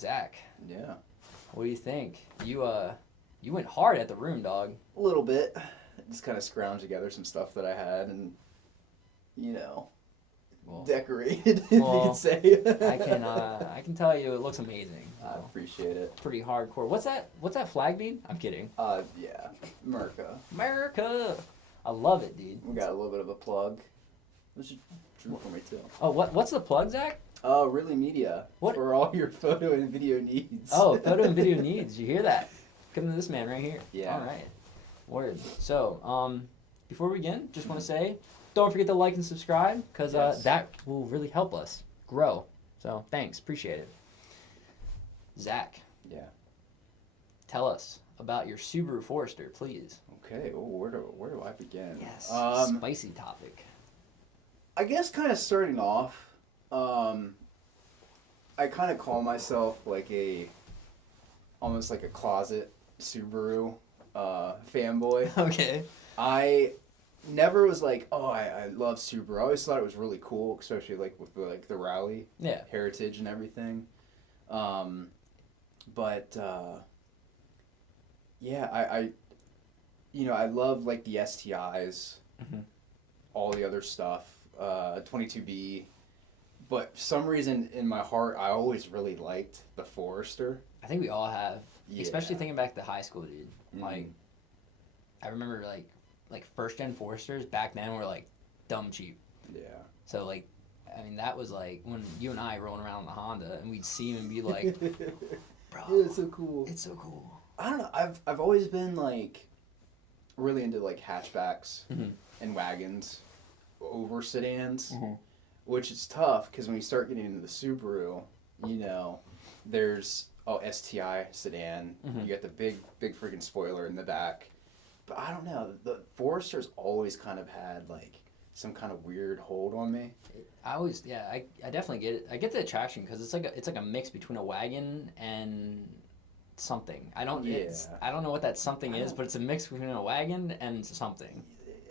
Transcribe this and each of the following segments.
Zach, Yeah. what do you think? You went hard at the room, dog. A little bit. Just kind of scrounged together some stuff that I had and, you know, Well, decorated, if you could say. I can tell you it looks amazing. I appreciate it. Pretty hardcore. What's that flag mean? I'm kidding. Yeah. America. America. I love it, dude. We got a little bit of a plug. This is true for me, too. Oh, what's the plug, Zach? Really media. What? For all your photo and video needs. Oh, photo and video needs. You hear that? Come to this man right here. Yeah. All right. Word. So, before we begin, just want to say, don't forget to like and subscribe, because Yes. that will really help us grow. So, thanks. Appreciate it. Zach, Yeah. tell us about your Subaru Forester, please. Okay. Oh, where do I begin? Yes. Spicy topic. I guess kind of starting off, I kind of call myself like almost like a closet Subaru fanboy. Okay. I never was like, oh, I love Subaru. I always thought it was really cool, especially like with the rally Yeah. heritage and everything. But yeah, I love like the STIs, Mhm. all the other stuff, 22B. But for some reason in my heart, I always really liked the Forester. I think we all have. Yeah. Especially thinking back to high school, dude. Mhm. Like, I remember like first gen Foresters back then were like dumb cheap. Yeah. So like, I mean that was like when you and I rolling around in the Honda and we'd see him and be like, bro, Yeah, it's so cool. it's so cool. I don't know. I've always been like really into like hatchbacks Mhm. and wagons over sedans, Mhm. which is tough because when you start getting into the Subaru, there's STI sedan. Mhm. You got the big freaking spoiler in the back. But I don't know. The Forester's always kind of had like some kind of weird hold on me. I definitely get it. I get the attraction because it's like a mix between a wagon and something. I don't know what that something is, but it's a mix between a wagon and something.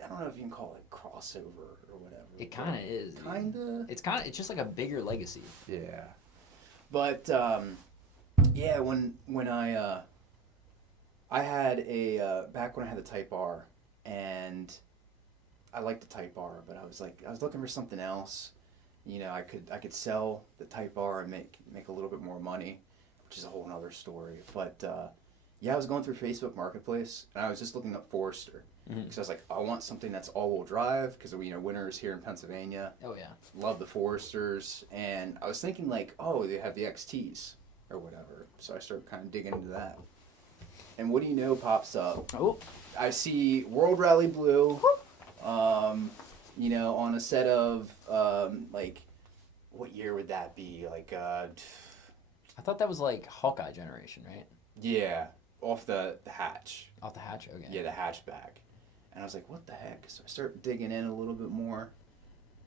I don't know if you can call it crossover or whatever. It kind of is. Dude. Kinda. It's just like a bigger legacy. Yeah. But yeah, when I had back when I had the Type R, and I liked the Type R, but I was looking for something else. I could sell the Type R and make a little bit more money, which is a whole nother story. But yeah, I was going through Facebook Marketplace, and I was just looking up Forester. Because I was like, I want something that's all-wheel drive, because winters here in Pennsylvania. Oh yeah. Love the Foresters, and I was thinking like, oh, they have the XTs or whatever. So I started kind of digging into that. And what do you know pops up? Oh. I see World Rally Blue, on a set of like, what year would that be? Like, I thought that was like Hawkeye generation, right? yeah, off the hatch. Off the hatch. Okay. Yeah, the hatchback. And I was like, what the heck? So I start digging in a little bit more,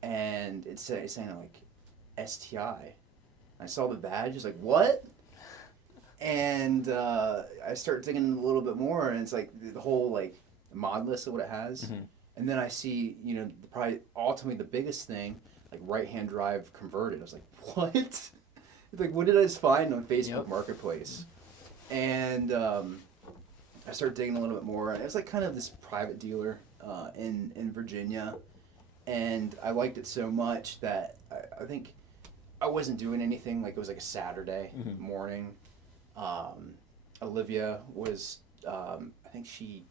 and it's saying like STI. I saw the badge. It's like, what? And I start digging in a little bit more, and it's like the whole like mod list of what it has. Mhm. And then I see, probably ultimately the biggest thing, like right-hand drive converted. I was like, what? It's like, what did I just find on Facebook Marketplace? And I started digging a little bit more. It was like kind of this private dealer in Virginia, and I liked it so much that I think I wasn't doing anything. Like, it was like a Saturday morning. Olivia was, I think she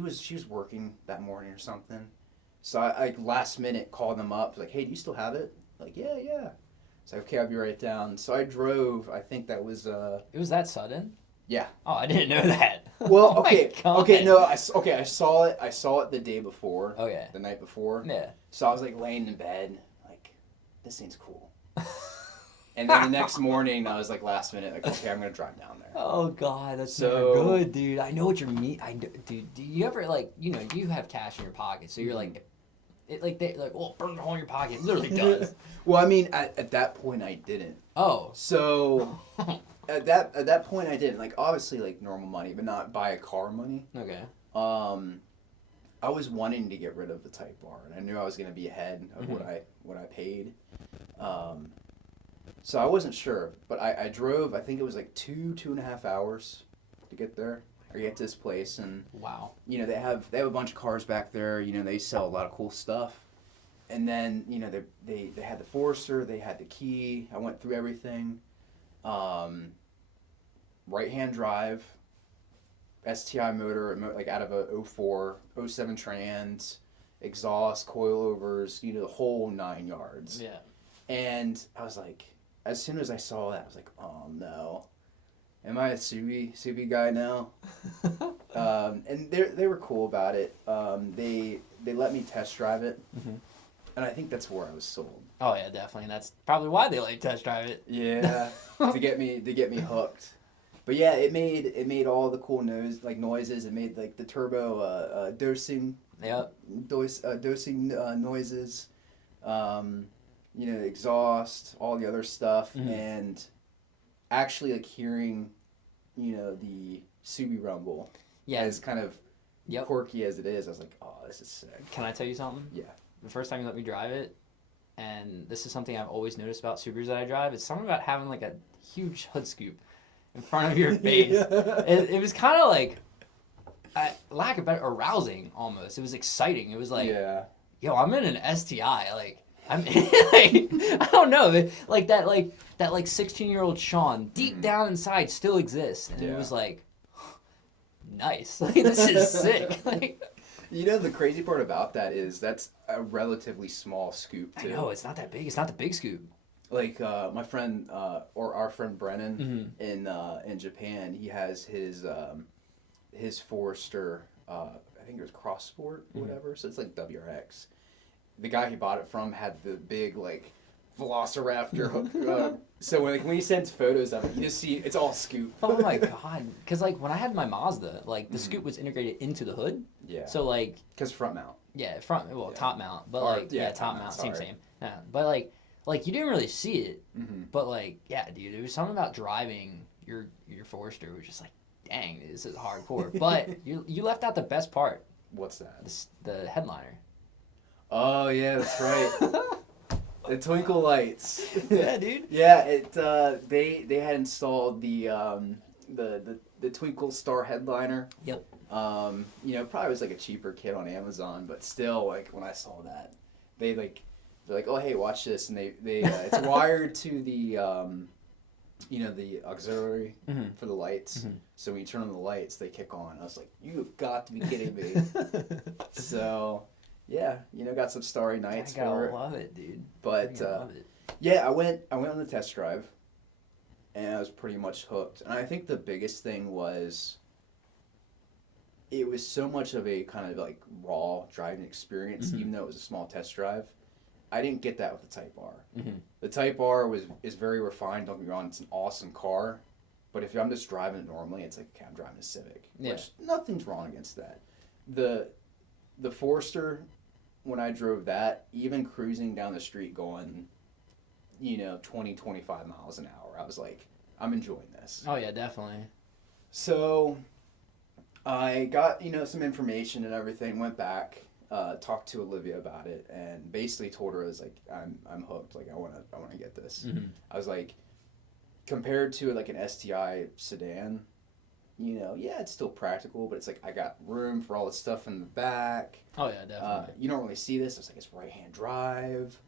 was working that morning or something. So I like last minute called them up, like, hey, do you still have it? Like, yeah. So okay, I'll be right down. So I drove. I think that was It was that sudden? Yeah. Oh, I didn't know that. Well, Oh my God. I saw it. I saw it the day before. Okay. The night before. Yeah. So I was like laying in bed, like, this thing's cool. And then the next morning, I was like last minute, like, okay, I'm gonna drive down there. Oh God, that's So- never good, dude. I know what you mean. Dude, do you ever like, you have cash in your pocket, so you're like, well, burn a hole in your pocket. It literally does. Well, I mean, at that point, I didn't. Oh. So at that point, I didn't. Like, obviously, like normal money, but not buy a car money. Okay. I was wanting to get rid of the Type R, and I knew I was going to be ahead of what I paid. So I wasn't sure, but I drove. I think it was like 2.5 hours to get there or get to this place, and Wow. they have a bunch of cars back there. They sell a lot of cool stuff. And then they had the Forester, they had the key. I went through everything. Right hand drive, STI motor, like out of a '04, '07 Trans, exhaust, coilovers, the whole 9 yards. Yeah. And I was like, as soon as I saw that, I was like, oh no, am I a Subi guy now? And they were cool about it. They let me test drive it, and I think that's where I was sold. Oh yeah, definitely. And that's probably why they let you test drive it. Yeah, to get me hooked. But yeah, it made all the cool noises. It made like the turbo dosing. Yep. Dosing noises. Exhaust, all the other stuff, and actually like hearing, the Subi rumble. Yeah. As kind of quirky as it is, I was like, oh, this is sick. Can I tell you something? Yeah. The first time you let me drive it, and this is something I've always noticed about Subarus that I drive, it's something about having like a huge hood scoop in front of your face. It was kind of like, lack of better, arousing almost. It was exciting. It was like, yo, I'm in an STI. Like, I'm like, I don't know, like that 16-year-old Shawn deep down inside still exists, and it was like, nice. Like, this is sick. Like, the crazy part about that is that's a relatively small scoop too. I know, it's not that big. It's not the big scoop. Like my friend or our friend Brennan in Japan, he has his Forester. I think it was Cross Sport or whatever. So it's like WRX. The guy he bought it from had the big like Velociraptor. So when he sends photos of it, you just see it's all scoop. Oh my god! Because like when I had my Mazda, like the scoop was integrated into the hood. Yeah. So like. Because front mount. Yeah, top mount, but top mount, same. Yeah, but like you didn't really see it, but like dude, there was something about driving your Forester was just like, dang, this is hardcore. But you left out the best part. What's that? The headliner. Oh yeah, that's right. The twinkle lights. Yeah, dude. Yeah, they had installed the twinkle star headliner. Yep. Probably was like a cheaper kit on Amazon, but still, like when I saw that, they're like, oh hey, watch this, and they it's wired to the the auxiliary for the lights. So when you turn on the lights, they kick on. I was like, you've got to be kidding me. So. Yeah, got some starry nights for it. I love it, dude. But yeah, I went on the test drive, and I was pretty much hooked. And I think the biggest thing was it was so much of a kind of like raw driving experience, even though it was a small test drive. I didn't get that with the Type R. The Type R is very refined. Don't get me wrong; it's an awesome car, but if I'm just driving it normally, it's like, okay, I'm driving a Civic, which nothing's wrong against that. The Forester. When I drove that, even cruising down the street going, 20, 25 miles an hour, I was like, I'm enjoying this. Oh, yeah, definitely. So I got, some information and everything, went back, talked to Olivia about it, and basically told her, I was like, I'm hooked. Like, I want to get this. I was like, compared to like an STI sedan, it's still practical, but it's like I got room for all the stuff in the back. Oh, yeah, definitely. You don't really see this. It's like it's right-hand drive.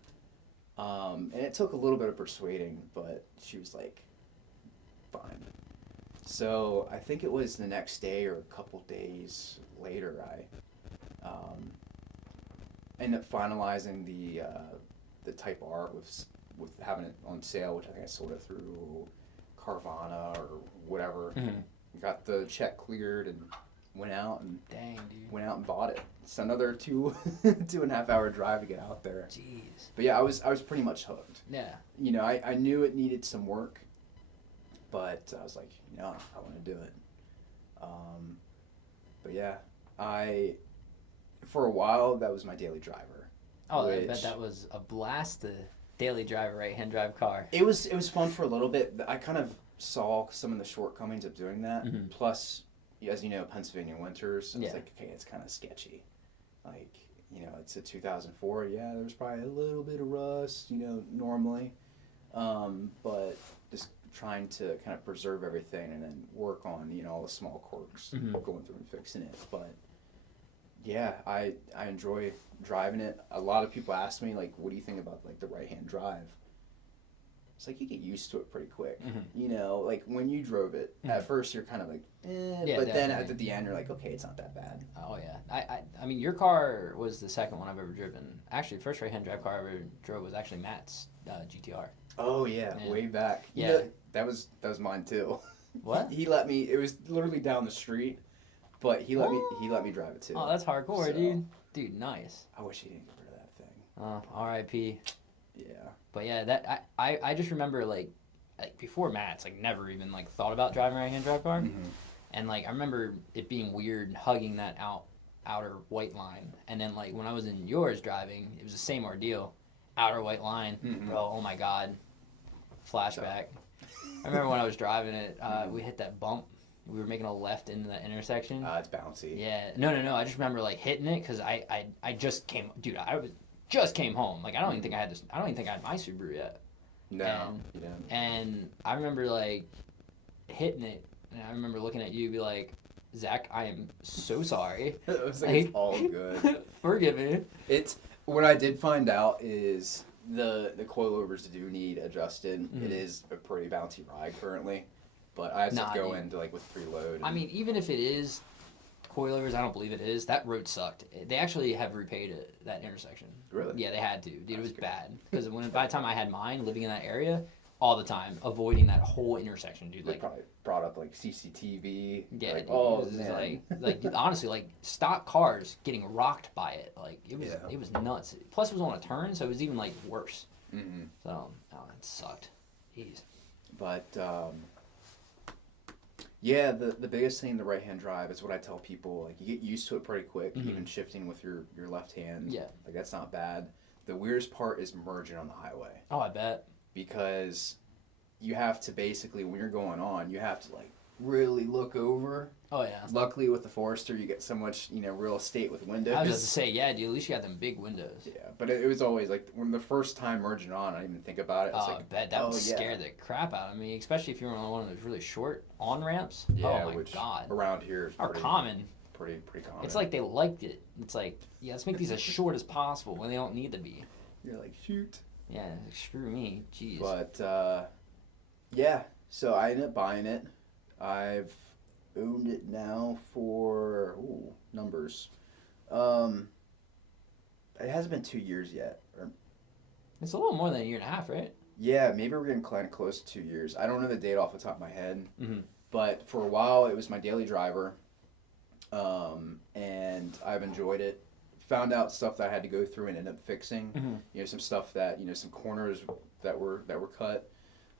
And it took a little bit of persuading, but she was like, fine. So I think it was the next day or a couple days later, I ended up finalizing the Type R with having it on sale, which I think I sold it through Carvana or whatever. Got the check cleared and went out and bought it. It's another 2.5 hour drive to get out there. Jeez. But yeah, I was pretty much hooked. Yeah. I knew it needed some work, but I was like, I want to do it. But yeah, for a while that was my daily driver. Oh, I bet that was a blast to daily drive a right-hand drive car. It was fun for a little bit. I kind of saw some of the shortcomings of doing that. Plus, as you know, Pennsylvania winters, it's like, okay, it's kind of sketchy. Like, it's a 2004. Yeah, there's probably a little bit of rust, normally. But just trying to kind of preserve everything and then work on, all the small quirks, going through and fixing it. But yeah, I enjoy driving it. A lot of people ask me, like, what do you think about, like, the right-hand drive? It's like you get used to it pretty quick. Like when you drove it, at first you're kind of like, Yeah, but definitely. then at the end you're like, okay, it's not that bad. Oh yeah, I mean your car was the second one I've ever driven. Actually, the first right-hand drive car I ever drove was actually Matt's GTR. Oh yeah, way back. Yeah, that was mine too. What? He let me. It was literally down the street, but he let me drive it too. Oh, that's hardcore, so, dude. Dude, nice. I wish he didn't get rid of that thing. Oh, R.I.P. Yeah. But yeah, that I just remember like before Matt's like never even like thought about driving a right-hand drive car, and like I remember it being weird hugging that outer white line, and then like when I was in yours driving, it was the same ordeal, outer white line, bro. Oh my god, flashback. I remember when I was driving it, we hit that bump. We were making a left into the intersection. It's bouncy. Yeah, no. I just remember like hitting it because I just came, dude. Just came home. Like I don't even think I had this. I don't even think I had my Subaru yet. No. And I remember like hitting it, and I remember looking at you, be like, Zach, I am so sorry. It was like, it's all good. Forgive me. It's what I did find out is the coilovers do need adjusted. It is a pretty bouncy ride currently, but I have to go into like with preload. I mean, even if it is coilovers, I don't believe it is. That road sucked. They actually have repaid it, that intersection. Really? Yeah, they had to. Dude, it was bad. Because by the time I had mine, living in that area, all the time, avoiding that whole intersection, dude. They like probably brought up like CCTV. Yeah, like, dude, oh it was man. like honestly, like stock cars getting rocked by it. Like it was nuts. Plus, it was on a turn, so it was even like worse. So, it sucked. Jeez. But yeah, the biggest thing in the right-hand drive is what I tell people. Like, you get used to it pretty quick, even shifting with your left hand. Yeah. Like, that's not bad. The weirdest part is merging on the highway. Oh, I bet. Because you have to basically, when you're going on, you have to, like, really look over. Oh, yeah. Luckily, with the Forester, you get so much, real estate with windows. I was just to say, yeah, dude, at least you got them big windows. Yeah, but it was always, like, when the first time merging on, I didn't even think about it. It's like, I bet that would scare the crap out of me, especially if you were on one of those really short on-ramps. Yeah, oh, my God. Around here is common. Pretty common. It's like they liked it. It's like, yeah, let's make these as short as possible when they don't need to be. You're like, shoot. Yeah, screw me. Jeez. But, yeah, so I ended up buying it. I've owned it now for, numbers. It hasn't been 2 years yet. It's a little more than a year and a half, right? Yeah, maybe we're getting kind of close to 2 years. I don't know the date off the top of my head. But for a while, it was my daily driver. And I've enjoyed it. Found out stuff that I had to go through and end up fixing. Some stuff that, some corners that were cut.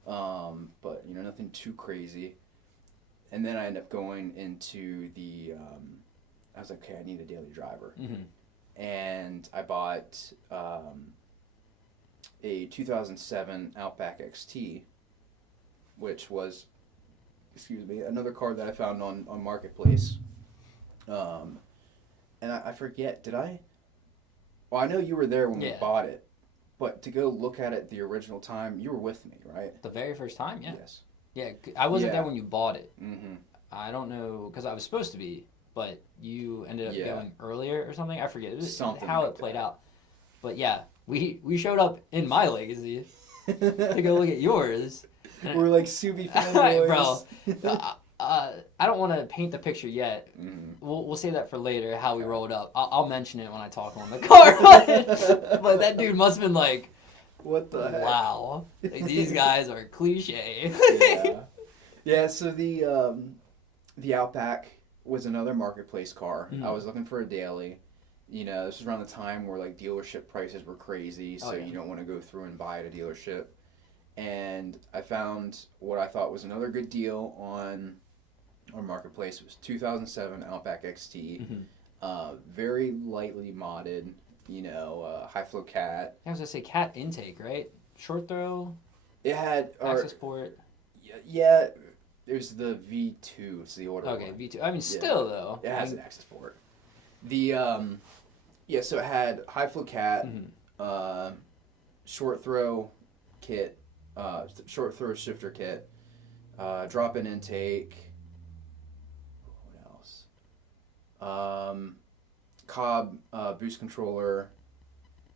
But, nothing too crazy. And then I ended up going into the, I was like, okay, I need a daily driver. And I bought a 2007 Outback XT, which was, another car that I found on Marketplace. And I forget, did I? Well, I know you were there when we bought it, but to go look at it the original time, you were with me, right? The very first time, yeah. Yes. Yeah, I wasn't there when you bought it. I don't know, because I was supposed to be, but you ended up going earlier or something. I forget. It was something how it played out. But yeah, we showed up in my Legacy to go look at yours. We're like Subi fanboys. Bro, I don't want to paint the picture yet. We'll say that for later, how we rolled up. I'll mention it when I talk on the car. But that dude must have been like, what the heck? Wow. Like, these guys are cliche. Yeah, so the Outback was another Marketplace car. I was looking for a daily. This was around the time where like dealership prices were crazy, so you don't want to go through and buy at a dealership. And I found what I thought was another good deal on Marketplace. It was 2007 Outback XT, very lightly modded, high flow cat. I was gonna say cat intake, right? Short throw. It had access port. Yeah, it was the V2. It's the older one. V2. I mean, still though. It has an access port. The so it had high flow cat, short throw kit, short throw shifter kit, drop-in intake. What else? Cobb boost controller,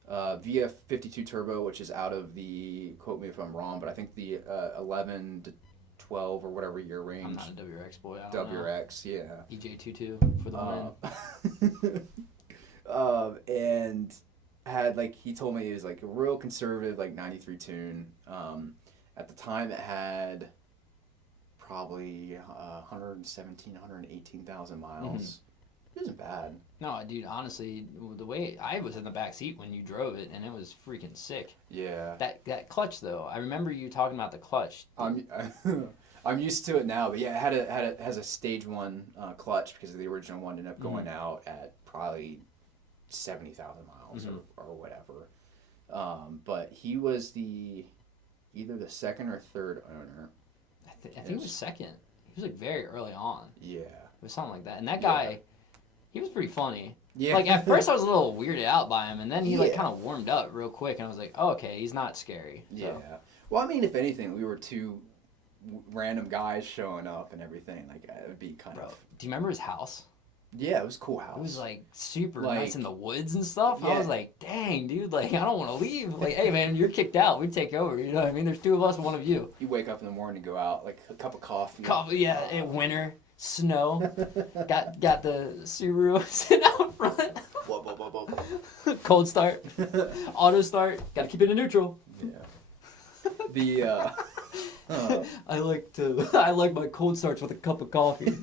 VF52 turbo, which is out of the, quote me if I'm wrong, but I think the 11 to 12 or whatever year range. I'm not a WRX boy. I don't WRX, know. yeah. EJ22 for the win. And had like, he told me it was like a real conservative like 93 tune. At the time it had probably 118,000 miles. Mm-hmm. It wasn't bad. No, dude, honestly, the way I was in the back seat when you drove it, and it was freaking sick. Yeah. That clutch though, I remember you talking about the clutch. I'm used to it now, but yeah, it has a stage 1 clutch because the original one ended up going out at probably 70,000 miles or whatever. But he was either the second or third owner. I think it was second. He was like very early on. Yeah. It was something like that, and that guy. He was pretty funny. Yeah. Like, at first I was a little weirded out by him, and then he, like, kind of warmed up real quick, and I was like, oh, okay, he's not scary. So. Yeah. Well, I mean, if anything, we were two random guys showing up and everything. Like, it would be kind of... Do you remember his house? Yeah, it was a cool house. It was, like, super nice in the woods and stuff. Yeah. I was like, dang, dude, like, I don't want to leave. Like, hey, man, you're kicked out. We take over. You know what I mean? There's two of us, one of you. You wake up in the morning and go out, like, a cup of coffee. Coffee, yeah, in winter. Snow. got the Subaru sitting out front. Whoa, whoa, whoa, whoa. Cold start. Auto start. Got to keep it in neutral. Yeah. I like my cold starts with a cup of coffee.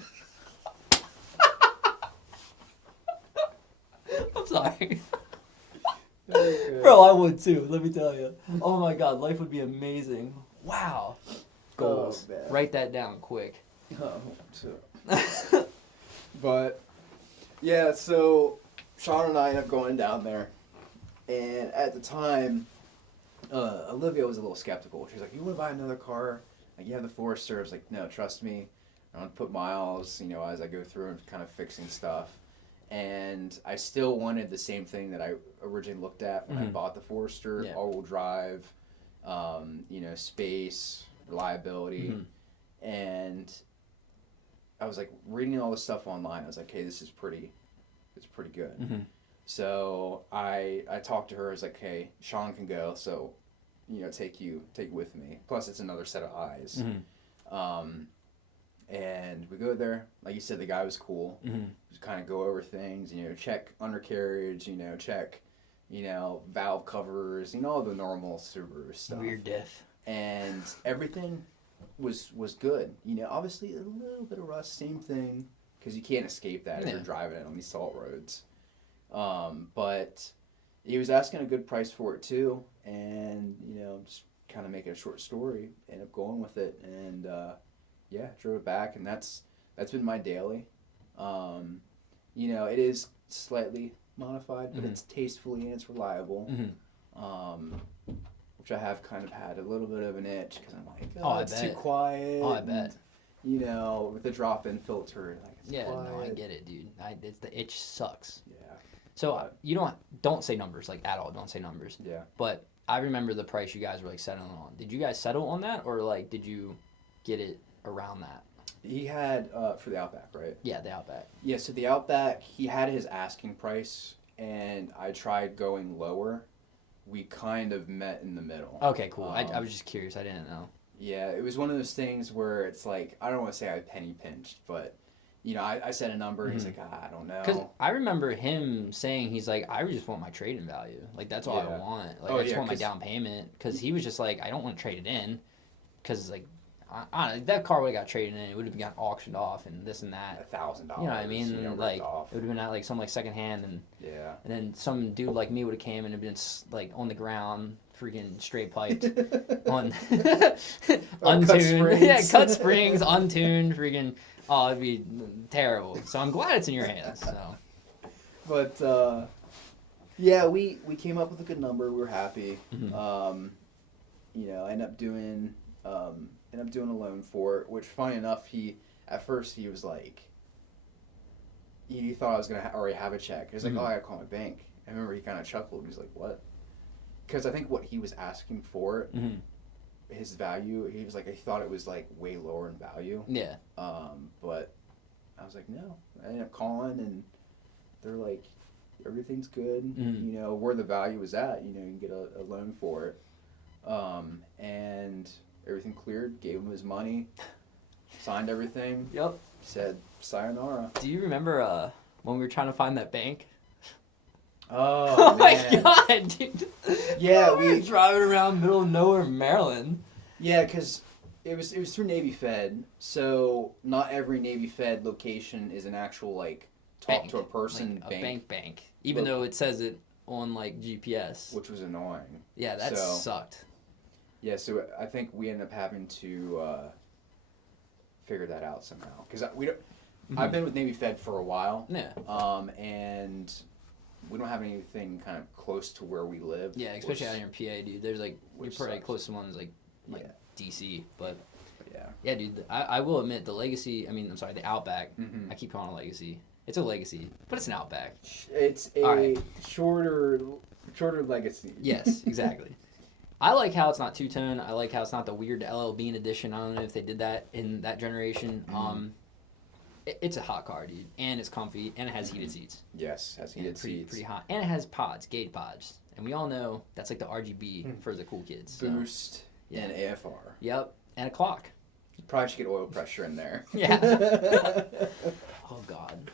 I'm sorry. Bro, I would too, let me tell you. Oh my god, life would be amazing. Wow. Goals. Write that down quick. But yeah, so Shawn and I end up going down there, and at the time Olivia was a little skeptical. She was like, you want to buy another car? Like, you have the Forester. I was like, no, trust me, I want to put miles, you know, as I go through and kind of fixing stuff. And I still wanted the same thing that I originally looked at when I bought the Forester, all-wheel drive, you know, space, reliability, and I was like reading all this stuff online. I was like, hey, this is pretty good. So I talked to her. I was like, hey, Shawn can go, so you know, take with me. Plus, it's another set of eyes. And we go there. Like you said, the guy was cool. Just kind of go over things. You know, check undercarriage. You know, check, you know, valve covers. You know, all the normal Subaru stuff. Weird diff. And everything was good. You know, obviously a little bit of rust, same thing, because you can't escape that if you're driving it on these salt roads. But he was asking a good price for it too, and you know, just kind of making a short story, ended up going with it, and yeah, drove it back, and that's been my daily. You know, it is slightly modified, but it's tastefully and it's reliable. Which I have kind of had a little bit of an itch because I'm like, oh, it's too quiet. Oh, I bet. You know, with the drop-in filter, like it's quiet. No, I get it, dude. The itch sucks. Yeah. So you don't say numbers like at all. Don't say numbers. Yeah. But I remember the price you guys were like settling on. Did you guys settle on that, or like did you get it around that? He had for the Outback, right? Yeah, the Outback. Yeah, so the Outback, he had his asking price, and I tried going lower. We kind of met in the middle. Okay, cool. I was just curious. I didn't know. Yeah, it was one of those things where it's like, I don't want to say I penny pinched, but, you know, I said a number, and he's like, I don't know. Because I remember him saying, he's like, I just want my trade-in value. Like, that's all I want. Like, I just want my down payment. Because he was just like, I don't want to trade it in. Because, like, I don't know, that car would have got traded in, it would have gotten auctioned off and this and that. $1,000. You know what I mean? You know, like, off. it would have been at like some like secondhand, and yeah. And then some dude like me would have came and have been like on the ground, freaking straight piped, on untuned, cut springs, untuned, freaking. Oh, it'd be terrible. So I'm glad it's in your hands. So. But yeah, we came up with a good number. We were happy. You know, I ended up doing a loan for it, which funny enough, at first he was like, he thought I was gonna already have a check. He was like, oh, I gotta call my bank. I remember he kind of chuckled. He's like, what? Because I think what he was asking for it his value. He was like, he thought it was like way lower in value. Yeah. But I was like, no. I ended up calling, and they're like, everything's good. Mm-hmm. You know, where the value was at, you know, you can get a loan for it. And everything cleared, gave him his money, signed everything. Yep. Said, sayonara. Do you remember when we were trying to find that bank? Oh, man. My God, dude. Yeah, we were driving around middle of nowhere, Maryland. Yeah, because it was through Navy Fed, so not every Navy Fed location is an actual, like, talk Bank. to a person like bank. A bank. Even though it says it on, like, GPS. Which was annoying. Yeah, that sucked. Yeah, so I think we ended up having to figure that out somehow. Because I've been with Navy Fed for a while. Yeah. And we don't have anything kind of close to where we live. Yeah, especially out here in PA, dude. There's, like, you're pretty sucks. close to ones, like yeah. DC, but... Yeah. Yeah, dude. I will admit, the Outback, I keep calling it Legacy. It's a Legacy, but it's an Outback. It's a shorter Legacy. Yes, exactly. I like how it's not two-tone. I like how it's not the weird LL Bean edition. I don't know if they did that in that generation. It's a hot car, dude, and it's comfy, and it has heated seats. Yes, has heated seats. Pretty hot, and it has pods, gate pods, and we all know that's like the RGB for the cool kids. So. Boost and AFR. Yep, and a clock. You probably should get oil pressure in there. Yeah. Oh God.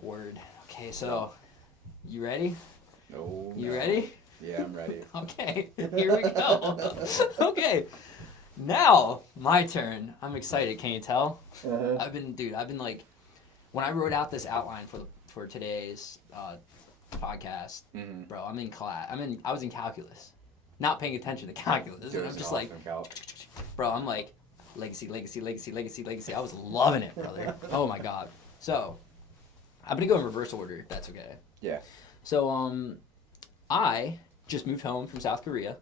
Word. Okay, so you ready? No. You ready? Yeah, I'm ready. Okay, here we go. Okay, now my turn. I'm excited. Can you tell? I've been like, when I wrote out this outline for today's podcast, bro. I'm in class. I was in calculus, not paying attention to calculus. And I'm just like, bro. I'm like, legacy. I was loving it, brother. Oh my God. So, I'm gonna go in reverse order, if that's okay. Yeah. So, I just moved home from South Korea,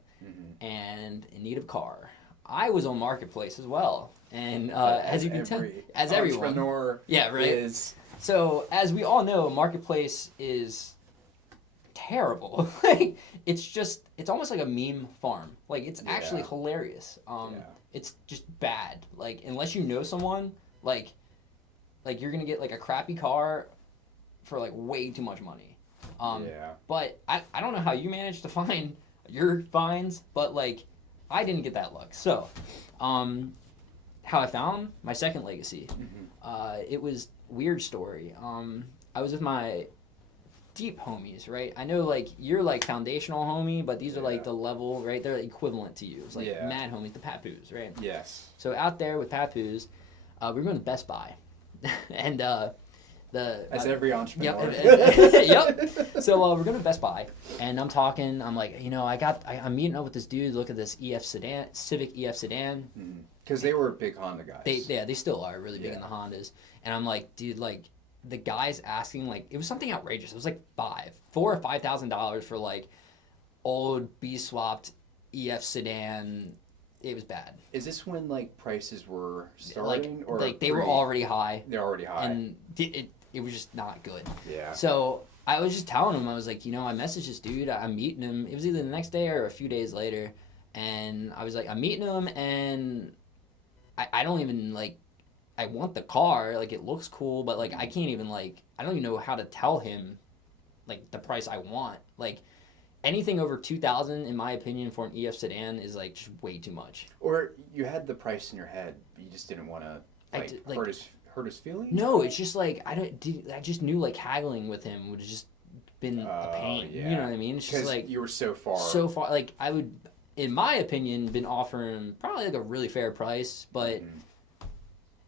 and in need of a car. I was on Marketplace as well, and as you can tell, as everyone, entrepreneur, yeah, right. Is. So, as we all know, Marketplace is terrible. Like, it's almost like a meme farm. Like, it's actually hilarious. It's just bad. Like, unless you know someone, like you're gonna get like a crappy car for like way too much money. But I don't know how you managed to find your finds, but like I didn't get that luck. So, how I found my second Legacy, it was weird story. I was with my deep homies, right? I know like you're like foundational homie, but these are like the level, right? They're equivalent to you. It's like mad homies, the Papoos, right? Yes. So out there with Papoos, we were going to Best Buy, and as every entrepreneur. Yep. So we're going to Best Buy, and I'm talking. I'm like, I'm meeting up with this dude. Look at this Civic EF sedan. Because they were big Honda guys. They still are really big in the Hondas. And I'm like, dude, like the guy's asking like it was something outrageous. It was like $4,000 or $5,000 for like old B swapped EF sedan. It was bad. Is this when like prices were starting or like they were already high? They're already high. And it was just not good. Yeah. So I was just telling him, I was like, I messaged this dude. I'm meeting him. It was either the next day or a few days later. And I was like, I'm meeting him, and I don't even, like, I want the car. Like, it looks cool, but, like, I can't even, like, I don't even know how to tell him, like, the price I want. Like, anything over $2,000, in my opinion, for an EF sedan is, like, just way too much. Or you had the price in your head, but you just didn't want to, hurt his feelings? No, it's just like I just knew like haggling with him would have just been a pain. Yeah. You know what I mean? It's just like you were so far. Like I would, in my opinion, been offering him probably like a really fair price, but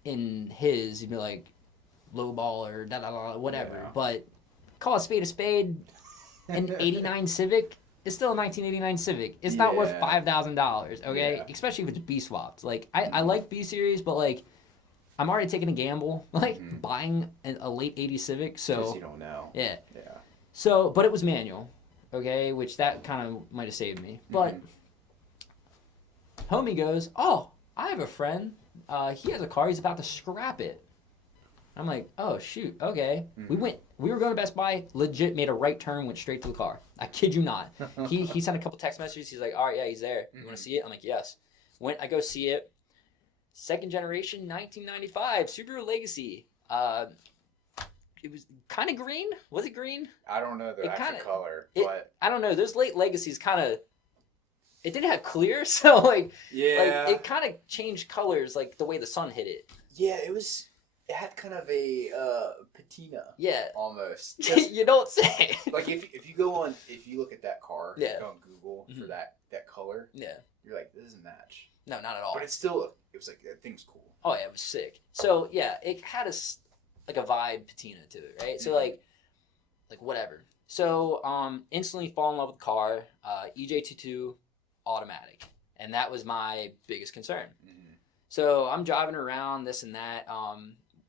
in his, he'd be like lowball or whatever. Yeah. But call a spade. An '89 Civic is still a 1989 Civic. It's not worth $5,000. Okay, especially if it's B swapped. Like I like B series, but like. I'm already taking a gamble, like buying a late '80s Civic. So because you don't know. Yeah. So, but it was manual, okay, which that kind of might have saved me. But homie goes, "Oh, I have a friend. He has a car. He's about to scrap it." I'm like, "Oh shoot, okay." We were going to Best Buy. Legit made a right turn, went straight to the car. I kid you not. He sent a couple text messages. He's like, "All right, yeah, he's there. You want to see it?" I'm like, "Yes." I go see it. Second generation, 1995 Subaru Legacy. It was kind of green. Was it green? I don't know the actual color, but I don't know. Those late Legacies kind of. It didn't have clear, so like it kind of changed colors like the way the sun hit it. Yeah, it had kind of a patina. Yeah, almost. You don't say. Like if you look at that car, yeah. go on Google for that color. Yeah, you're like, this doesn't match. No, not at all. But it was like that thing's cool. Oh yeah, it was sick. So yeah, it had a vibe patina to it, right? So like whatever. So instantly fall in love with the car. EJ22 automatic, and that was my biggest concern. So I'm driving around this and that.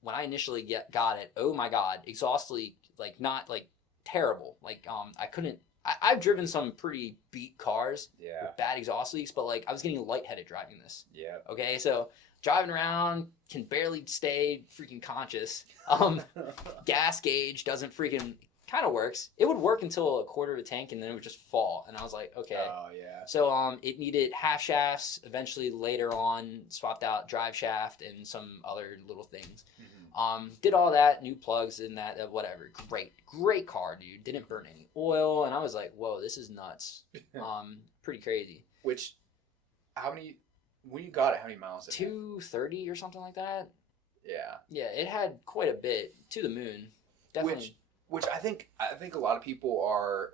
When I initially got it, oh my god, exhaust leak, like not like terrible. Like I couldn't. I've driven some pretty beat cars with bad exhaust leaks, but like I was getting lightheaded driving this. Yeah. Okay, so driving around, can barely stay freaking conscious. Gas gauge doesn't freaking kind of works. It would work until a quarter of a tank, and then it would just fall. And I was like, okay. Oh yeah. So it needed half shafts. Eventually, later on, swapped out drive shaft and some other little things. Did all that, new plugs and that, whatever. Great car, dude. Didn't burn any oil, and I was like, whoa, this is nuts. Pretty crazy. When you got it, how many miles? 230 or something like that. Yeah. Yeah, it had quite a bit to the moon. Definitely. Which I think a lot of people are.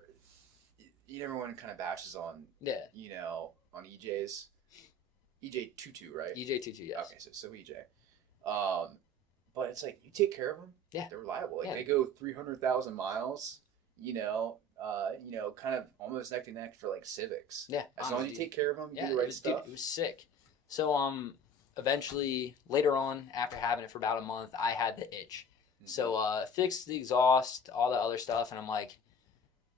Everyone kind of bashes on. Yeah. On EJs. EJ22, right? EJ22, yes. Okay, so EJ. But it's like you take care of them. Yeah. They're reliable. Like they go 300,000 miles. Kind of almost neck to neck for like Civics. Yeah. As long as you take care of them, you do the right stuff. Dude, it was sick. So eventually later on, after having it for about a month, I had the itch. So fixed the exhaust, all the other stuff, and I'm like,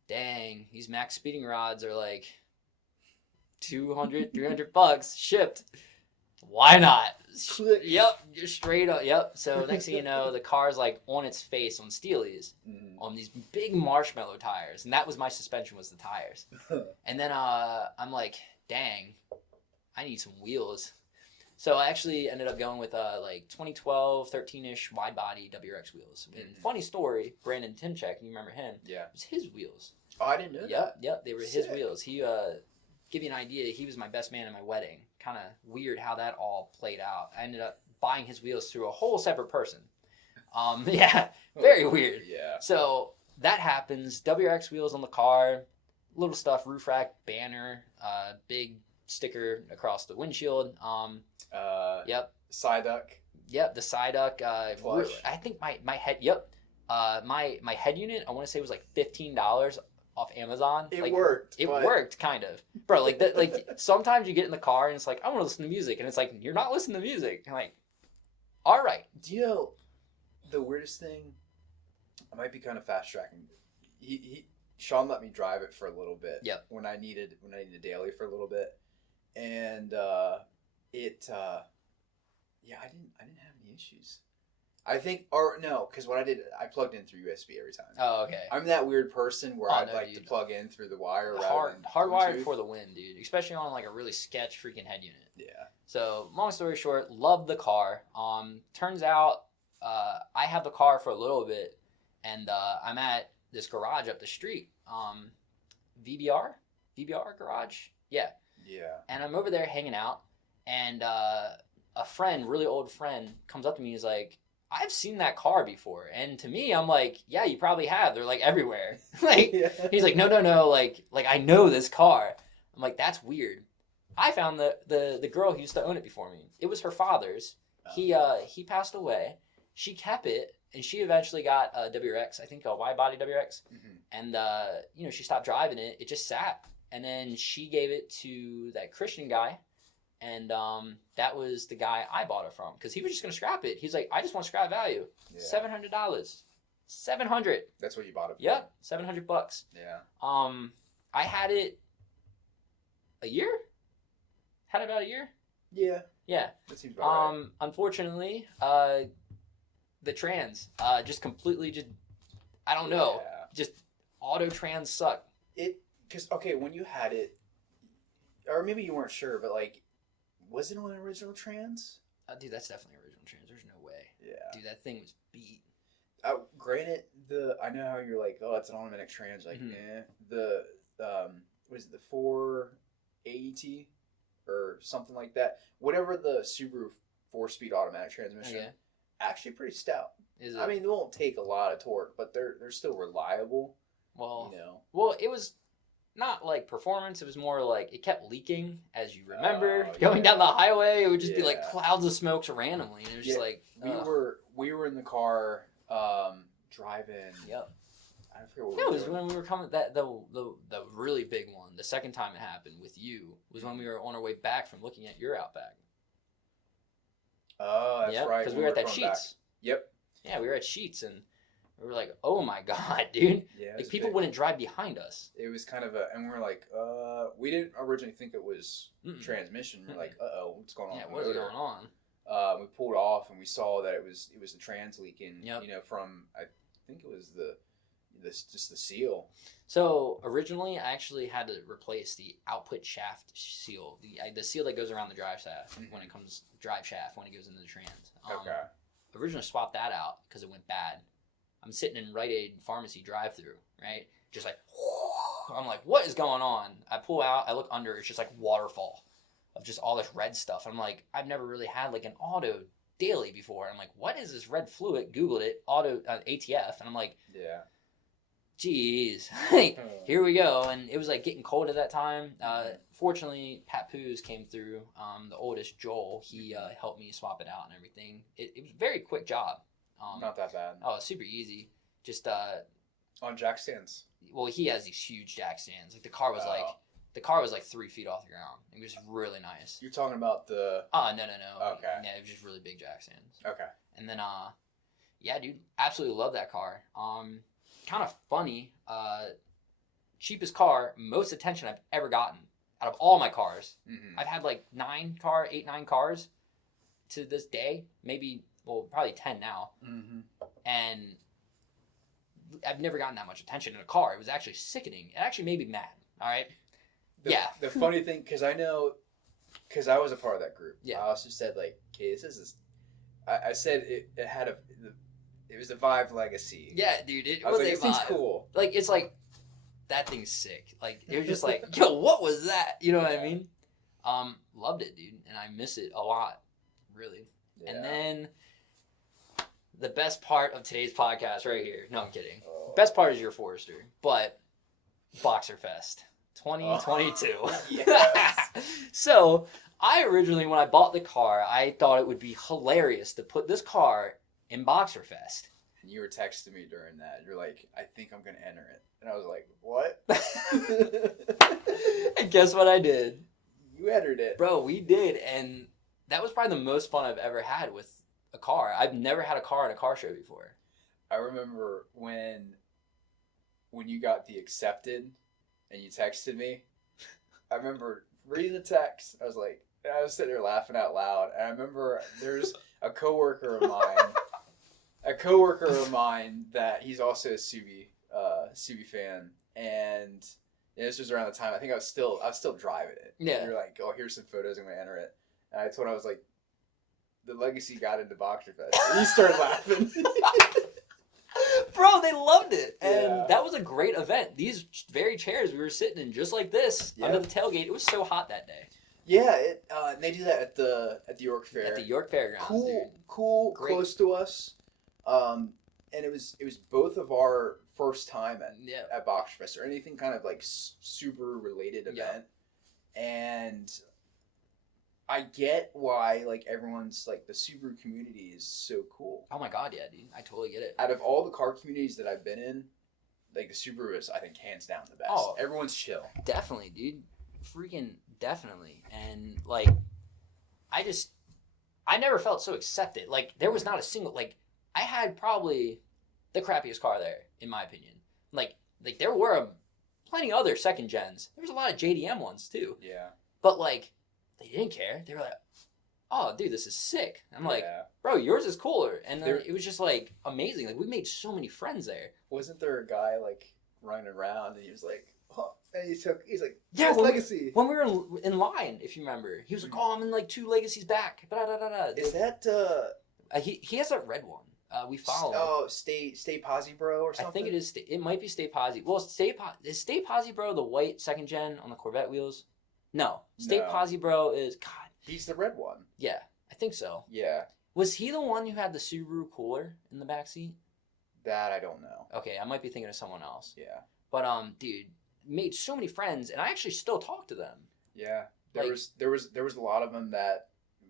dang, these max speeding rods are like $200, $300 shipped. Why not? Yep, you're straight up. Yep. So next thing you know, the car's like on its face on Steelies, on these big marshmallow tires, and that was my suspension, was the tires. And then I'm like, dang, I need some wheels. So I actually ended up going with 2012, 13-ish wide body WRX wheels. And funny story, Brandon Timchek, you remember him? Yeah. It was his wheels. Oh, I didn't know that. Yep, they were his wheels. He give you an idea, he was my best man at my wedding. Kind of weird how that all played out. I ended up buying his wheels through a whole separate person. Yeah, very weird. Yeah. So that happens. WRX wheels on the car, little stuff, roof rack, banner, big sticker across the windshield. Yep. Side duck. Yep, the side duck. I think my head. Yep. My head unit, I want to say, was like $15 off Amazon. It worked. It worked, kind of, bro. Like that. Like sometimes you get in the car and it's like, I want to listen to music, and it's like, you're not listening to music. I'm like, all right. Do you know the weirdest thing? I might be kind of fast tracking. Shawn let me drive it for a little bit. Yep. When I needed daily for a little bit, and I didn't have any issues. I think, or no, because what I did, I plugged in through USB every time. Oh, okay. I'm that weird person where I'd like to plug in through the wire hardwired for the win, dude. Especially on like a really sketch freaking head unit. Yeah. So long story short, loved the car. Turns out, I have the car for a little bit, and I'm at this garage up the street. VBR garage. Yeah. Yeah. And I'm over there hanging out, and a friend, really old friend, comes up to me and is like, I've seen that car before. And to me, I'm like, yeah, you probably have. They're like everywhere. He's like, no. Like I know this car. I'm like, that's weird. I found the girl who used to own it before me. It was her father's. He passed away. She kept it, and she eventually got a WRX, I think a wide body WRX. And she stopped driving it. It just sat. And then she gave it to that Christian guy. And that was the guy I bought it from, because he was just gonna scrap it. He's like, I just want scrap value. Yeah. $700. $700. That's what you bought it for. Yep, $700. Yeah. I had it a year. Had it about a year. Yeah. Yeah. That seems about right. Unfortunately, the trans just completely I don't know. Yeah. Just auto trans suck. Because when you had it, or maybe you weren't sure, but like, Was it on an original trans? Dude, that's definitely original trans. There's no way. Yeah. Dude, that thing was beat. Granted, I know how you're like, oh, it's an automatic trans. Like, what is it, the 480 or something like that? Whatever the Subaru 4-speed automatic transmission. Actually pretty stout. Is it? I mean, they won't take a lot of torque, but they're still reliable. Well, you know. Well, it was not like performance. It was more like it kept leaking, as you remember, going down the highway. It would just be like clouds of smokes randomly, and it was just like we were in the car driving. Yep. I forget what. No, it was when we were coming. That the really big one. The second time it happened with you was when we were on our way back from looking at your Outback. Oh, that's right. Because we were at that Sheets. Back. Yep. Yeah, we were at Sheets, and we were like, "Oh my god, dude!" Yeah, like people wouldn't drive behind us. It was kind of and we were like, we didn't originally think it was transmission. We're like, what's going on? Yeah, what's going on? We pulled off and we saw that it was the trans leaking. Yep. You know, from I think it was just the seal. So originally, I actually had to replace the output shaft seal, the seal that goes around the drive shaft when it comes drive shaft when it goes into the trans. Okay. Originally swapped that out because it went bad. I'm sitting in Rite Aid pharmacy drive-through, right? Just like, I'm like, what is going on? I pull out, I look under, it's just like waterfall of just all this red stuff. I'm like, I've never really had like an auto daily before. I'm like, what is this red fluid? Googled it, auto ATF, and I'm like, yeah. Geez, here we go. And it was like getting cold at that time. Fortunately, Papoose came through. The oldest, Joel, he helped me swap it out and everything. It was a very quick job. Not that bad. Oh, super easy. Just on jack stands. Well, he has these huge jack stands. Like the car was like 3 feet off the ground. It was really nice. You're talking about the. Oh no. Okay. Yeah, it was just really big jack stands. Okay. And then yeah, dude, absolutely love that car. Kind of funny. Cheapest car, most attention I've ever gotten out of all my cars. Mm-hmm. I've had like 9 cars to this day. Maybe, well, probably 10 now. Mm-hmm. And I've never gotten that much attention in a car. It was actually sickening. It actually made me mad. All right. The funny thing, because I I was a part of that group. Yeah. I also said like, okay, this is. I said it had it was a Vive Legacy. Yeah, dude. It I was was like, a this thing's vibe. cool. Like, it's like, that thing's sick. Like, it was just like, yo, what was that? You know what I mean? Loved it, dude. And I miss it a lot. Really. Yeah. And then, the best part of today's podcast right here. No, I'm kidding. Best part is your Forester. But, Boxer Fest 2022. Yes. So, I originally, when I bought the car, I thought it would be hilarious to put this car in Boxer Fest. And you were texting me during that. You're like, I think I'm going to enter it. And I was like, what? And guess what I did? You entered it. Bro, we did. And that was probably the most fun I've ever had with a car. I've never had a car in a car show before. I remember when you got the accepted and you texted me. I remember reading the text. I was sitting there laughing out loud. And I remember there's a coworker of mine that he's also a Subi fan, and this was around the time I think I was still driving it. Yeah. You're like, oh, here's some photos, I'm gonna enter it. And I told him, I was like, the Legacy got into Boxer Fest. And he started laughing. Bro, they loved it, and that was a great event. These very chairs we were sitting in, just like this, under the tailgate. It was so hot that day. Yeah, they do that at the York Fair. At the York Fairgrounds. Cool, great. Close to us. And it was both of our first time at Boxer Fest or anything kind of like Subaru related event. And I get why like everyone's like the Subaru community is so cool. Oh my god, yeah, dude. I totally get it. Out of all the car communities that I've been in, like the Subaru is, I think, hands down the best. Oh, everyone's chill. Definitely, dude. Freaking definitely. And like I never felt so accepted. Like there was not a single like I had probably the crappiest car there, in my opinion. Like there were plenty of other second gens. There was a lot of JDM ones too. Yeah. But like, they didn't care. They were like, "Oh, dude, this is sick." I'm like, "Bro, yours is cooler." And then it was just like amazing. Like we made so many friends there. Wasn't there a guy like running around and he was like, And he's like, yeah, his legacy. When we were in line, if you remember, he was like, "Oh, I'm in like 2 legacies back." Is that he has that red one. We follow him. Oh, Stay Posy Bro or something? I think it is. It might be Stay Posy. Well, is Stay Posy Bro the white second gen on the Corvette wheels? No. Stay Posy Bro is God. He's the red one. Yeah, I think so. Yeah. Was he the one who had the Subaru cooler in the backseat? That I don't know. Okay, I might be thinking of someone else. Yeah. But dude, made so many friends, and I actually still talk to them. Yeah. There was a lot of them that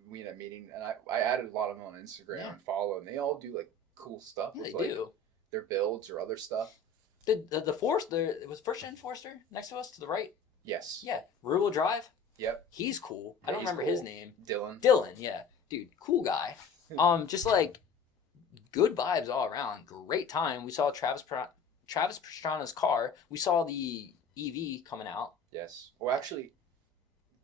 we ended up meeting, and I added a lot of them on Instagram and follow, and they all do like cool stuff. Yeah, with, they do. Their builds or other stuff. The Forester, it was first gen Forester next to us to the right. Yes. Yeah, rear wheel drive. Yep. He's cool. I don't remember his name. Dylan. Yeah, dude, cool guy. Just like good vibes all around. Great time. We saw Travis Pastrana's car. We saw the EV coming out. Yes. Well, actually,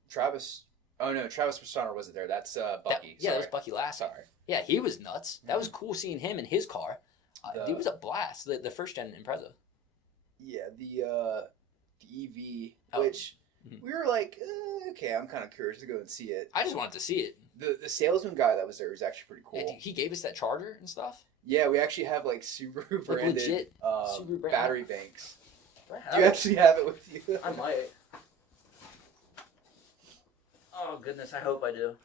Travis Pastrana wasn't there. That's Bucky. That was Bucky last. Sorry. Yeah, he was nuts. That was cool seeing him in his car. Dude was a blast. The first gen Impreza. Yeah, the EV, which we were like, okay, I'm kind of curious to go and see it. I just wanted to see it. The salesman guy that was there was actually pretty cool. Yeah, he gave us that charger and stuff. Yeah, we actually have like Subaru branded legit Subaru brand. battery banks. Do you actually have it with you? I might. Oh goodness, I hope I do.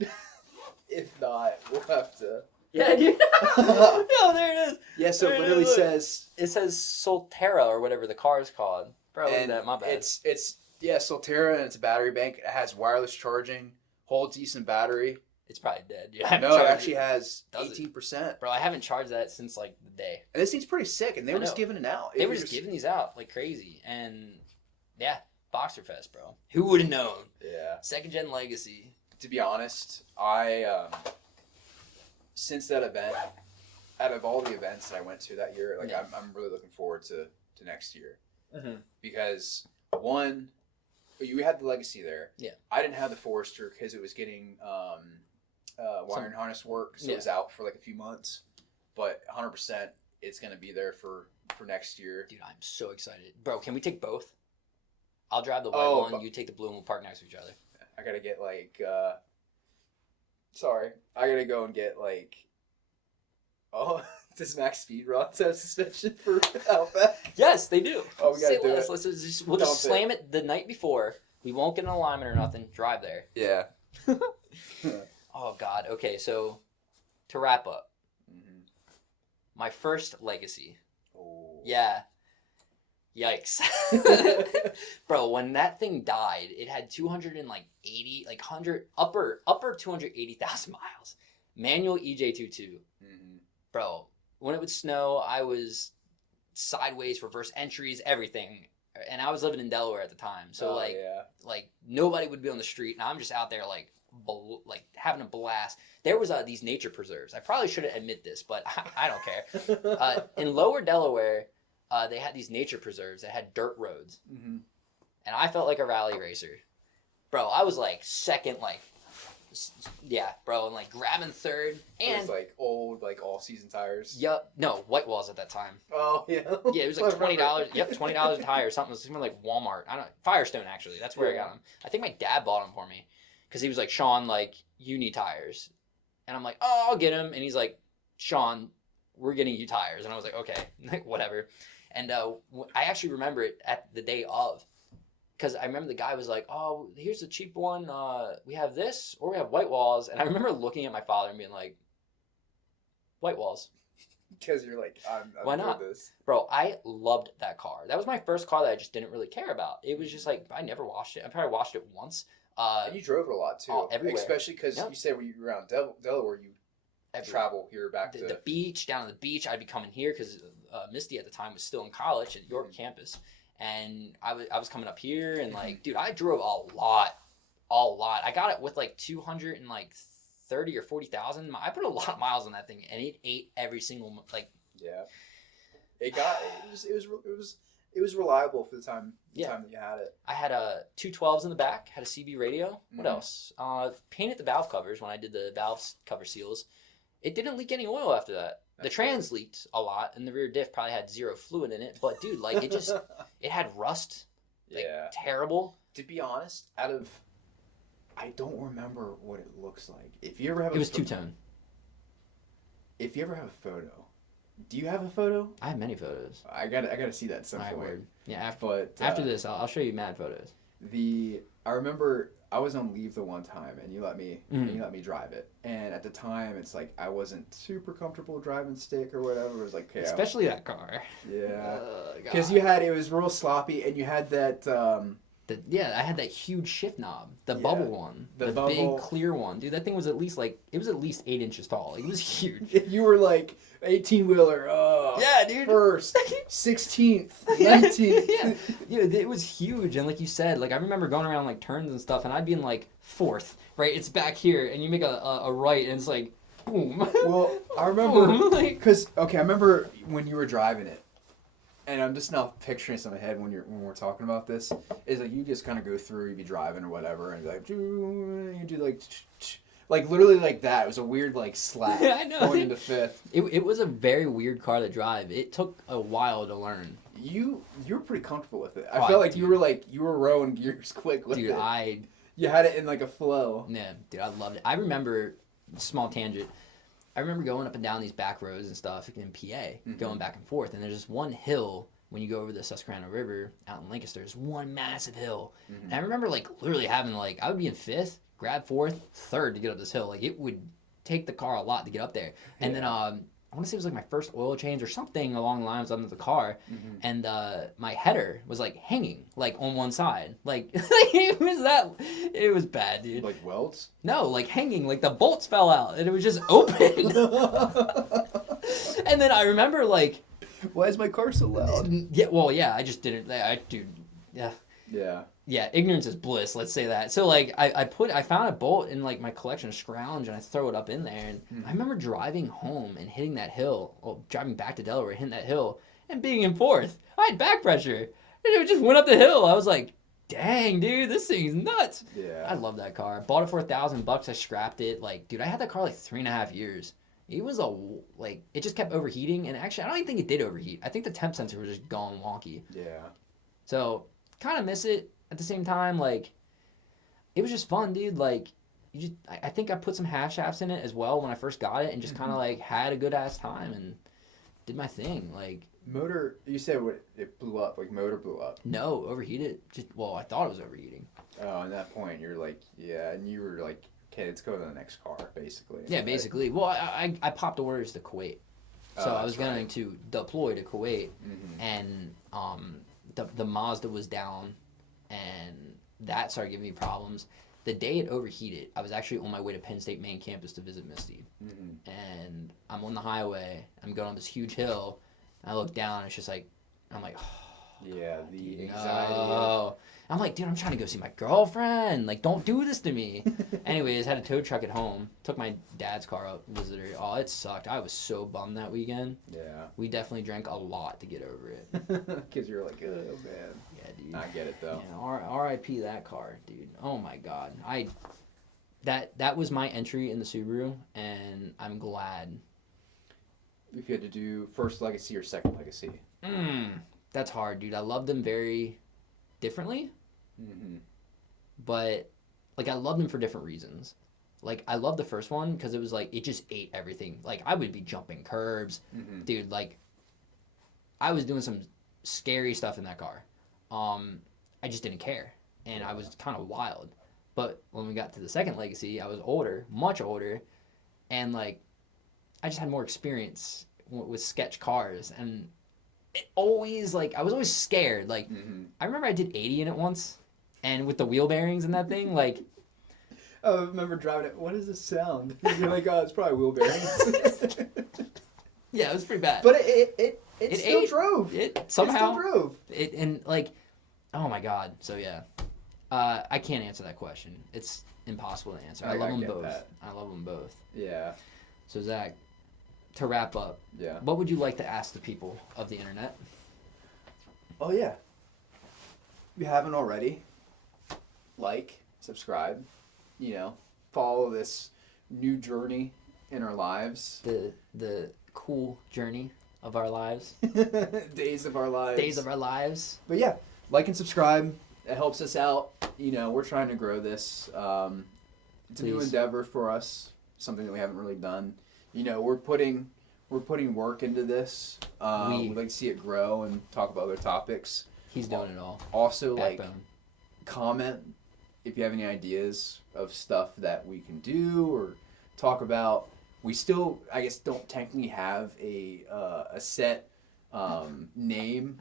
If not, we'll have to. Yeah, dude. No, there it is. Yeah, so it literally says Solterra or whatever the car is called. Bro, look at that. My bad. It's Solterra, and it's a battery bank. It has wireless charging, holds decent battery. It's probably dead. Yeah. No, it actually has 18%. Bro, I haven't charged that since like the day. And this thing's pretty sick, and they were just giving it out. They were just giving these out like crazy, and yeah, Boxer Fest, bro. Who would have known? Yeah. Second gen legacy. To be honest, I since that event, out of all the events that I went to that year, like I'm really looking forward to next year, because one, you had the legacy there. Yeah. I didn't have the Forester because it was getting wire and harness work, so it was out for like a few months. But 100%, it's gonna be there for next year. Dude, I'm so excited, bro. Can we take both? I'll drive the white one. You take the blue, and we'll park next to each other. I gotta get like. I gotta go and get like. Oh, does Max Speed rods have suspension for Outback? Yes, they do. Oh, we gotta do it. We'll just slam it the night before. We won't get an alignment or nothing. Drive there. Yeah. Oh God. Okay, so to wrap up, my first legacy. Oh. Yeah. Yikes. Bro, when that thing died, it had 280, like 100, upper 280,000 miles. Manual EJ22. Bro, when it would snow, I was sideways, reverse entries, everything. And I was living in Delaware at the time. So like nobody would be on the street, and I'm just out there like having a blast. There was these nature preserves. I probably shouldn't admit this, but I don't care. In lower Delaware, they had these nature preserves that had dirt roads. And I felt like a rally racer. Bro, I was like second, bro, and like grabbing third. And it was like old, like all season tires. Yep. No, white walls at that time. Oh, yeah. Yeah, it was like $20. Yep, $20 a tire or something. It was something like Walmart. I don't know. Firestone, actually. That's where I got them. I think my dad bought them for me. Because he was like, Shawn, like, you need tires. And I'm like, oh, I'll get them. And he's like, Shawn, we're getting you tires. And I was like, okay, like, whatever. And I actually remember it at the day of. Because I remember the guy was like, oh, here's a cheap one. We have this, or we have white walls. And I remember looking at my father and being like, white walls. Because you're like, I'm why not? This. Bro, I loved that car. That was my first car that I just didn't really care about. It was just like, I never washed it. I probably washed it once. And you drove it a lot, too. Everywhere. Especially because you said when you were around Delaware, you travel here back to... The beach, down to the beach. I'd be coming here because Misty at the time was still in college at York campus. And I was coming up here and like, dude, I drove a lot. I got it with like 230 or 40,000. I put a lot of miles on that thing, and it ate every single like. Yeah, it was reliable for the time that you had it. I had a 212s in the back. Had a CB radio. What else? Painted the valve covers when I did the valve cover seals. It didn't leak any oil after that. The trans leaked a lot, and the rear diff probably had zero fluid in it. But dude, like it had rust terrible. To be honest, I don't remember what it looks like. If you ever have it was two-tone. If you ever have a photo, do you have a photo? I have many photos. I gotta see that at some point. Word. Yeah, after this, I'll show you mad photos. I remember I was on leave the one time, and you let me drive it. And at the time, it's like I wasn't super comfortable driving stick or whatever. It was like, okay, especially that car. Yeah, because it was real sloppy, and you had that. I had that huge shift knob, the bubble one, the big clear one, dude. That thing was at least 8 inches tall. Like, it was huge. You were like 18-wheeler. Yeah, dude. First, 16th, 19th. Yeah, it was huge, and like you said, like I remember going around like turns and stuff, and I'd be in like 4th, right? It's back here, and you make a right, and it's like, boom. Well, I remember because I remember when you were driving it. And I'm just now picturing this in my head when we're talking about this. Is like you just kind of go through, you be driving or whatever, and like you do like literally like that. It was a weird like slap going into 5th. It was a very weird car to drive. It took a while to learn. You were pretty comfortable with it. I felt like you were rowing gears quick with it. You had it in like a flow. Yeah, dude, I loved it. I remember, small tangent. I remember going up and down these back roads and stuff in PA, going back and forth. And there's this one hill when you go over the Susquehanna River out in Lancaster. There's one massive hill. And I remember like literally having like, I would be in 5th, grab 4th, 3rd to get up this hill. Like it would take the car a lot to get up there. And then I want to say it was like my first oil change or something along the lines under the car. And my header was like hanging like on one side. Like it was bad, dude. Like welds? No, like hanging, like the bolts fell out and it was just open. And then I remember like, why is my car so loud? Yeah, I just didn't, Yeah, ignorance is bliss, let's say that. So like I found a bolt in like my collection of scrounge and I throw it up in there, and I remember driving home and hitting that hill, driving back to Delaware, hitting that hill and being in 4th. I had back pressure. And it just went up the hill. I was like, dang, dude, this thing's nuts. Yeah. I love that car. Bought it for $1,000. I scrapped it. Like, dude, I had that car like 3.5 years. It was it just kept overheating, and actually I don't even think it did overheat. I think the temp sensor was just going wonky. Yeah. So kind of miss it. At the same time, like, it was just fun, dude. Like, I think I put some half shafts in it as well when I first got it, and just kind of like had a good ass time and did my thing. Like, motor, you said it blew up, like motor blew up. No, overheated. I thought it was overheating. Oh, at that point you're like, yeah, and you were like, okay, let's go to the next car, basically. Yeah, basically. Well, I popped orders to Kuwait, so I was going to deploy to Kuwait, and the Mazda was down. And that started giving me problems. The day it overheated, I was actually on my way to Penn State main campus to visit Misty. And I'm on the highway. I'm going on this huge hill. And I look down, and it's just like, I'm like, oh, yeah, the anxiety. No. I'm like, dude, I'm trying to go see my girlfriend. Like, don't do this to me. Anyways, had a tow truck at home. Took my dad's car out, visited her. Oh, it sucked. I was so bummed that weekend. Yeah. We definitely drank a lot to get over it. Because you're like, oh, man. Yeah, dude. I get it, though. Yeah, R.I.P. that car, dude. Oh, my God. That was my entry in the Subaru, and I'm glad. If you had to do first legacy or second legacy? That's hard, dude. I love them very differently, but like I love them for different reasons. Like I love the first one because it was like it just ate everything. Like I would be jumping curbs, dude. Like I was doing some scary stuff in that car. I just didn't care, and I was kind of wild. But when we got to the second legacy, I was older, much older, and like I just had more experience with sketch cars, and it always, like, I was always scared. Like, I remember I did 80 in it once, and with the wheel bearings and that thing, like... I remember driving it. What is this sound? You're like, oh, it's probably wheel bearings. Yeah, it was pretty bad. But it still drove. It somehow... It still drove. And, like, oh, my God. So, yeah. I can't answer that question. It's impossible to answer. I love them both. I love them both. Yeah. So, Zach... To wrap up, what would you like to ask the people of the internet? Oh, yeah. If you haven't already, like, subscribe, follow this new journey in our lives. The cool journey of our lives. Days of our lives. Days of our lives. But yeah, like and subscribe. It helps us out. You know, we're trying to grow this. It's a new endeavor for us. Something that we haven't really done. You know, we're putting work into this. We'd like to see it grow and talk about other topics. He's doing it all. Also, Backbone. like, comment if you have any ideas of stuff that we can do or talk about. We still, I guess, don't technically have a set name.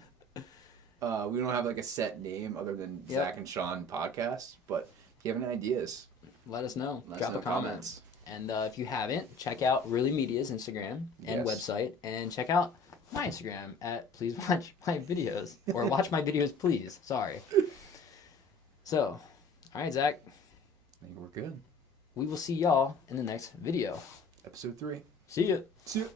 We don't have like a set name other than Zach and Shawn podcast. But if you have any ideas, let us know. Drop a comment. And if you haven't, check out Really Media's Instagram and website, and check out my Instagram at Please Watch My Videos, or Watch My Videos Please. Sorry. So, all right, Zach. I think we're good. We will see y'all in the next video. Episode 3. See ya. See ya.